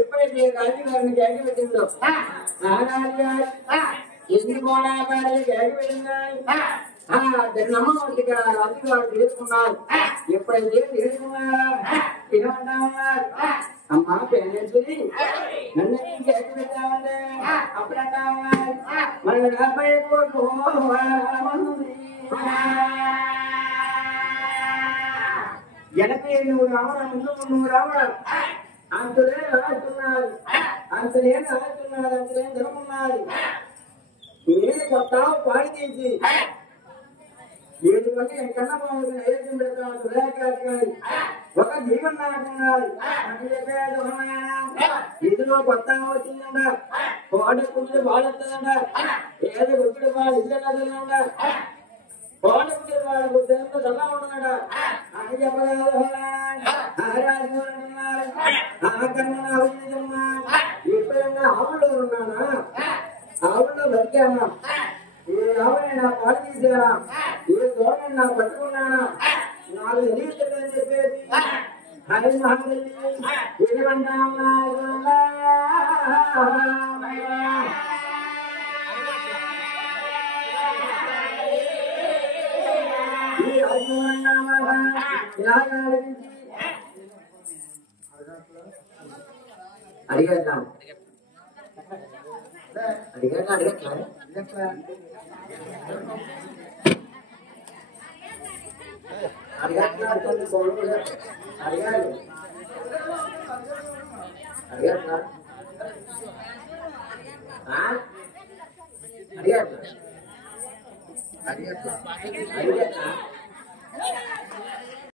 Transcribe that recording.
ఎప్పుడైతే రాజుగారిని గ్యాగి పెట్టిందో ఎన్ని కోణాలు గ్యాగి పెట్టిందని నమ్మగా రాజుగారు తీసుకున్నారు. ఎప్పుడైతే తీసుకున్నారా తినమంటామన్నారు. అమ్మా పెళ్ళి నన్ను గ్యాగి పెట్టామంటే అప్పుడంటామన్నారు. మన 50 కోట్లు వెనకే నువ్వు రావడం ముందు నువ్వు రావడం అంతలే రాస్తున్నారు. అంతలేం రాస్తున్నారు. అంతలేం ధనమున్నారు. నేను కొత్తావు పాడి తీసి వీటివన్నీ కన్నబాబు నైవేద్యం పెడతాను. సురేఖారి ఒక జీవన్ నాకున్నారు. ఇదిలో కొత్త వచ్చిందంట. కోడకుంటే బాడొస్తుందంట. ఏదో గుడ్డు వాళ్ళు ఇల్లు కోడకుంటే వాళ్ళకు తెలుసు చల్లా ఉంటున్నాడ అని చెప్పగలరు. ఎప్పుడైనా ఆవులో ఉన్నానా ఆవులో బతికానా ఏ ఆవుని నా పాలు తీసానా ఏ దోడని నా పట్టుకున్నానా నాకు తెలియదని చెప్పేది హరి మహాబలి అడిగేద్దాం అడిగట్లా అడిగట్లా అడిగట్లా అడిగారు అడిగట్లా అడిగట్లా అడిగట్లా అడిగట్లా